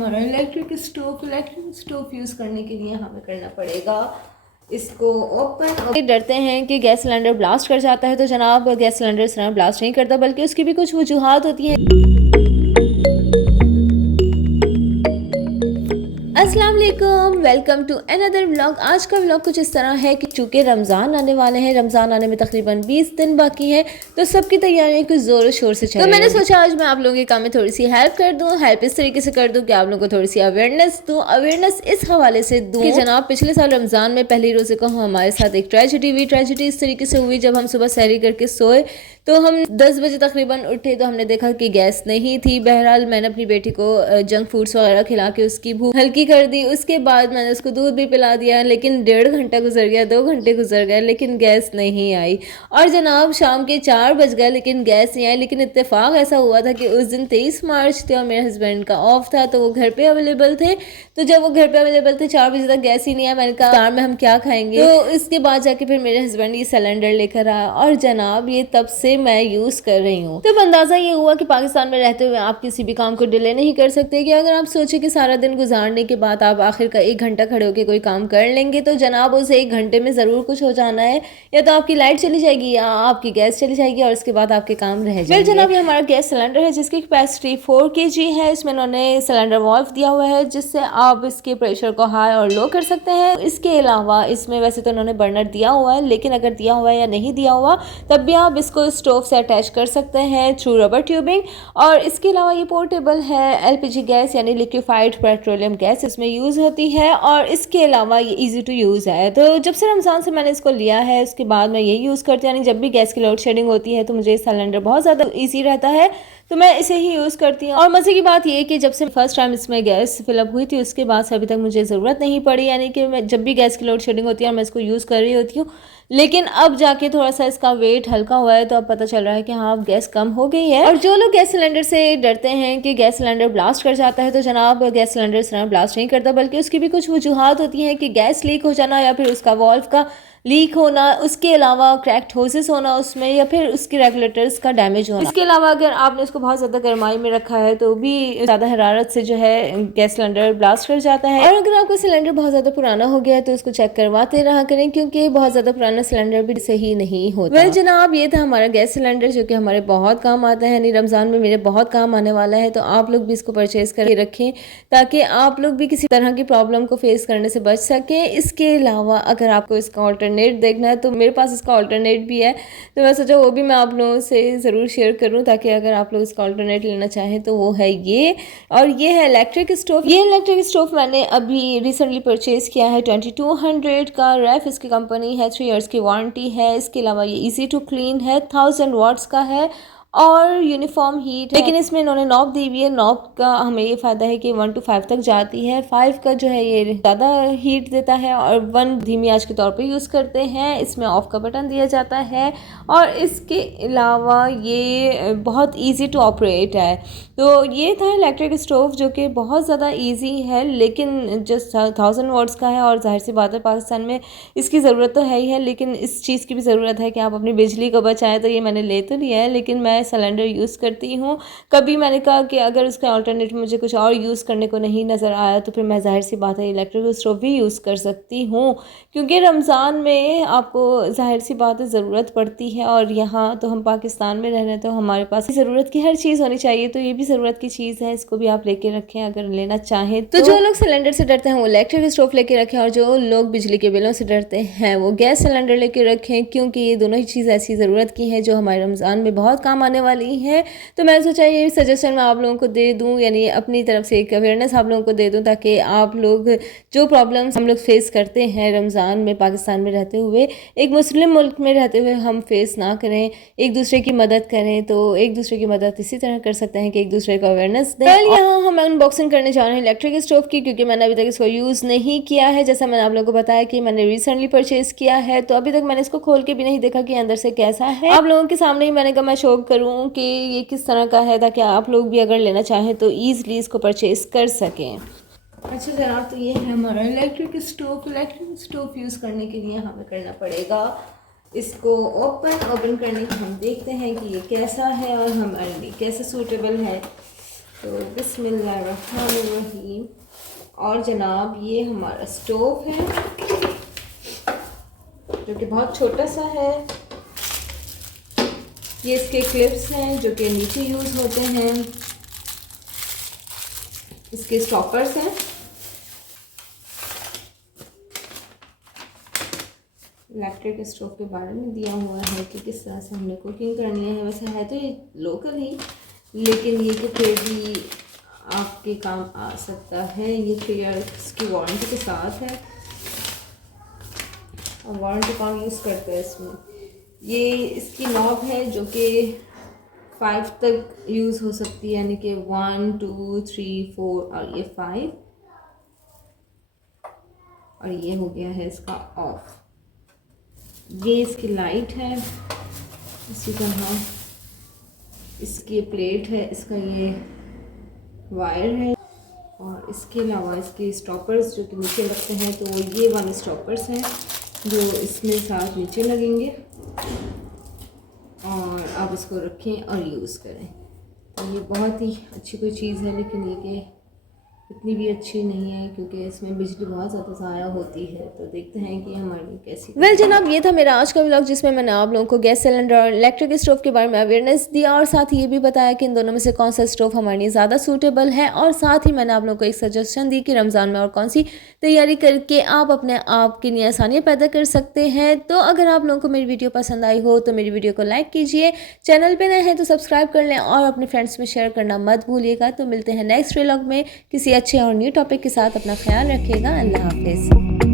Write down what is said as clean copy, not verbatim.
हमारा electric stove use करने के लिए हमें करना पड़ेगा इसको ओपन। डरते हैं कि गैस सिलेंडर ब्लास्ट कर जाता है, तो जनाब गैस सिलेंडर इस तरह ब्लास्ट नहीं करता, बल्कि उसकी भी कुछ वजूहात होती हैं। अस्सलाम वालेकुम, वेलकम टू अनदर व्लॉग। आज का व्लॉग कुछ इस तरह है कि चूँकि रमज़ान आने वाले हैं, रमज़ान आने में तकरीबन 20 दिन बाकी हैं, तो सबकी तैयारियां कुछ ज़ोर शोर से चल रही हैं। तो मैंने सोचा आज मैं आप लोगों के काम में थोड़ी सी हेल्प कर दूँ। हेल्प इस तरीके से कर दूँ कि आप लोगों को थोड़ी सी अवेयरनेस दूँ। अवेयरनेस इस हवाले से दूँ कि जनाब पिछले साल रमज़ान में पहले रोज़े को हमारे साथ एक ट्रेजिडी हुई। ट्रेजिडी इस तरीके से हुई, जब हम सुबह सहरी करके सोए तो हम 10 बजे तकरीबन उठे तो हमने देखा कि गैस नहीं थी। बहरहाल मैंने अपनी बेटी को जंक फूड्स वगैरह खिला के उसकी भूख हल्की कर दी। उसके बाद मैंने उसको दूध भी पिला दिया, लेकिन 1.5 घंटा गुजर गया, 2 घंटे गुजर गए, लेकिन गैस नहीं आई। और जनाब शाम के 4 बज गए लेकिन गैस नहीं आई। लेकिन इत्तेफाक ऐसा हुआ था कि उस दिन 23 मार्च थे और मेरे हस्बैंड का ऑफ था, तो वो घर पे अवेलेबल थे। तो जब वो घर पे अवेलेबल थे 4 बजे तक गैस ही नहीं आया, मैंने कहा कार में हम क्या खाएंगे। तो इसके बाद जाके फिर मेरे हस्बैंड ये सिलेंडर लेकर आया और जनाब ये तब से मैं यूज़ कर रही हूँ। तो अंदाज़ा ये हुआ कि पाकिस्तान में रहते हुए आप किसी भी काम को डिले नहीं कर सकते। कि अगर आप सोचें कि सारा दिन गुजारने के बाद आप आखिर का 1 घंटा खड़े होकर कोई काम कर लेंगे, तो जनाब उस 1 घंटे में ज़रूर कुछ हो जाना है। या तो आपकी लाइट चली जाएगी या आपकी गैस चली जाएगी और उसके बाद आपके काम रह जाएंगे। जनाब ये हमारा गैस सिलेंडर है जिसकी कैपेसिटी 4 kg है। इसमें उन्होंने सिलेंडर वॉल्व दिया हुआ है जिससे आप इसके प्रेशर को हाई और लो कर सकते हैं। इसके अलावा इसमें वैसे तो उन्होंने बर्नर दिया हुआ है, लेकिन अगर दिया हुआ है या नहीं दिया हुआ तब भी आप इसको स्टोव से अटैच कर सकते हैं थ्रू रबर ट्यूबिंग। और इसके अलावा ये पोर्टेबल है। LPG गैस यानी लिक्विफाइड पेट्रोलियम गैस इसमें यूज़ होती है और इसके अलावा ये इजी टू यूज़ है। तो जब से रमज़ान से मैंने इसको लिया है उसके बाद मैं यही यूज़ करती हूँ। यानी जब भी गैस की लोड शेडिंग होती है तो मुझे सिलेंडर बहुत ज़्यादा ईजी रहता है, तो मैं इसे ही यूज़ करती हूँ। और मज़े की बात ये कि जब से फर्स्ट टाइम इसमें गैस फिलअप हुई थी उसके बाद से अभी तक मुझे ज़रूरत नहीं पड़ी। यानी कि मैं जब भी गैस की लोड शेडिंग होती है मैं इसको यूज़ कर रही होती हूँ। लेकिन अब जाके थोड़ा सा इसका वेट हल्का हुआ है तो अब पता चल रहा है कि हाँ अब गैस कम हो गई है। और जो लोग गैस सिलेंडर से डरते हैं कि गैस सिलेंडर ब्लास्ट कर जाता है, तो जनाब गैस सिलेंडर इस तरह ब्लास्ट नहीं करता, बल्कि उसकी भी कुछ वजूहात होती हैं कि गैस लीक हो जाना या फिर उसका वॉल्व का लीक होना, उसके अलावा क्रैक्ड होसेस होना उसमें, या फिर उसके रेगुलेटर्स का डैमेज होना। इसके अलावा अगर आपने उसको बहुत ज़्यादा गर्माई में रखा है तो भी ज़्यादा हरारत से जो है गैस सिलेंडर ब्लास्ट कर जाता है। और अगर आपका सिलेंडर बहुत ज़्यादा पुराना हो गया है तो उसको चेक करवाते रहा करें, क्योंकि बहुत ज़्यादा पुराना सिलेंडर भी सही नहीं होता। वेल जनाब ये था हमारा गैस सिलेंडर जो कि हमारे बहुत काम आता है। यानी रमज़ान में मेरे बहुत काम आने वाला है, तो आप लोग भी इसको परचेज़ करके रखें ताकि आप लोग भी किसी तरह की प्रॉब्लम को फेस करने से बच सकें। इसके अलावा अगर आपको इसका ऑल्टरनेट देखना है तो मेरे पास इसका ऑल्टरनेट भी है, तो मैं सोचा वो भी मैं आप लोगों से ज़रूर शेयर करूं ताकि अगर आप लोग इसका ऑल्टरनेट लेना चाहें तो वो है ये। और ये है इलेक्ट्रिक स्टोव। ये इलेक्ट्रिक स्टोव मैंने अभी रिसेंटली परचेज़ किया है 2200 का। रेफ इसकी कंपनी है, 3 ईयर्स की वारंटी है। इसके अलावा ये ईजी टू क्लीन है, 1000 वाट्स का है और यूनिफॉर्म हीट है। लेकिन इसमें इन्होंने नॉब दी हुई है। नॉब का हमें ये फ़ायदा है कि 1 to 5 तक जाती है। 5 का जो है ये ज़्यादा हीट देता है और 1 धीमी आंच के तौर पे यूज़ करते हैं। इसमें ऑफ का बटन दिया जाता है और इसके अलावा ये बहुत इजी टू ऑपरेट है। तो ये था इलेक्ट्रिक स्टोव जो कि बहुत ज़्यादा ईजी है, लेकिन जो 1000 वाट्स का है और जाहिर सी बात है पाकिस्तान में इसकी ज़रूरत तो है ही है, लेकिन इस चीज़ की भी ज़रूरत है कि आप अपनी बिजली को बचाएं। तो ये मैंने ले तो लिया है, लेकिन मैं सिलेंडर यूज़ करती हूँ। कभी मैंने कहा कि अगर उसका अल्टरनेट मुझे कुछ और यूज़ करने को नहीं नज़र आया तो फिर मैं जाहिर सी बात है इलेक्ट्रिक स्टोव भी यूज़ कर सकती हूँ, क्योंकि रमज़ान में आपको जाहिर सी बात है ज़रूरत पड़ती है। और यहाँ तो हम पाकिस्तान में रह रहे हैं तो हमारे पास ज़रूरत की हर चीज़ होनी चाहिए, तो ये भी ज़रूरत की चीज़ है, इसको भी आप लेके रखें अगर लेना चाहें तो। जो लोग सिलेंडर से डरते हैं वो इलेक्ट्रिक स्टोव लेके रखें, और जो लोग बिजली के बिलों से डरते हैं वो गैस सिलेंडर लेके रखें, क्योंकि ये दोनों ही चीज़ ऐसी ज़रूरत की हैं जो हमारे रमज़ान में बहुत काम आने वाली है। तो मैं सोचा ये सजेशन मैं आप लोगों को दे दूं, यानी अपनी तरफ से एक अवेयरनेस आप लोगों को दे दूं ताकि आप लोग जो प्रॉब्लम्स हम लोग फेस करते हैं रमज़ान में पाकिस्तान में रहते हुए, एक मुस्लिम मुल्क में रहते हुए हम फेस ना करें, एक दूसरे की मदद करें। तो एक दूसरे की मदद इसी तरह कर सकते हैं कि एक दूसरे को अवेयरनेस दें। कल यहाँ हम अनबॉक्सिंग करने जा रहे हैं इलेक्ट्रिक स्टोव की, क्योंकि मैंने अभी तक इसको यूज़ नहीं किया है। जैसा मैंने आप लोगों को बताया कि मैंने रिसेंटली परचेज़ किया है, तो अभी तक मैंने इसको खोल के भी नहीं देखा कि अंदर से कैसा है। आप लोगों के सामने ही मैंने कहा मैं शो करूँ कि ये किस तरह का है, ताकि आप लोग भी अगर लेना चाहें तो ईज़िली इसको परचेज़ कर सकें। अच्छा जनाब, तो ये है हमारा इलेक्ट्रिक स्टोव यूज़ करने के लिए हमें करना पड़ेगा इसको ओपन करने के हम देखते हैं कि ये कैसा है और हमारे लिए कैसे सूटेबल है। तो बिस्मिल्लाहिर्रहमानिर्रहीम। और जनाब ये हमारा स्टोव है जो कि बहुत छोटा सा है। ये इसके क्लिप्स हैं जो कि नीचे यूज़ होते हैं। इसके स्टॉपर्स हैं। इलेक्ट्रिक स्टोव के बारे में दिया हुआ है कि किस तरह से हमने कुकिंग करनी है। वैसे है तो ये लोकल ही, लेकिन ये कि फिर भी आपके काम आ सकता है। ये 3 ईयर्स की वारंटी के साथ है और वारंटी कौन यूज़ करता है इसमें। ये इसकी नॉब है जो कि 5 तक यूज़ हो सकती है, यानी कि 1 2 3 4 और ये 5, और ये हो गया है इसका ऑफ। ये इसकी लाइट है, इसी तरह इसकी प्लेट है, इसका ये वायर है, और इसके अलावा इसके स्टॉपर्स जो कि नीचे लगते हैं, तो ये वाले स्टॉपर्स हैं जो इसमें साथ नीचे लगेंगे और आप इसको रखें और यूज़ करें। तो ये बहुत ही अच्छी कोई चीज़ है, लेकिन ये कि इतनी भी अच्छी नहीं है क्योंकि इसमें बिजली बहुत ज़्यादा ज़ाया होती है। तो देखते हैं कि हमारी कैसी। जनाब ये था मेरा आज का व्लॉग, जिसमें मैंने आप लोगों को गैस सिलेंडर और इलेक्ट्रिक स्टोव के बारे में अवेयरनेस दिया और साथ ही ये भी बताया कि इन दोनों में से कौन सा स्टोव हमारे लिए ज़्यादा सूटेबल है। और साथ ही मैंने आप लोगों को एक सजेशन दी कि रमज़ान में और कौन सी तैयारी करके आप अपने आप के लिए आसानियाँ पैदा कर सकते हैं। तो अगर आप लोगों को मेरी वीडियो पसंद आई हो तो मेरी वीडियो को लाइक कीजिए, चैनल पर नए हैं तो सब्सक्राइब कर लें और अपने फ्रेंड्स में शेयर करना मत भूलिएगा। तो मिलते हैं नेक्स्ट व्लॉग में किसी अच्छे और न्यू टॉपिक के साथ। अपना ख्याल रखिएगा। अल्लाह हाफिज़।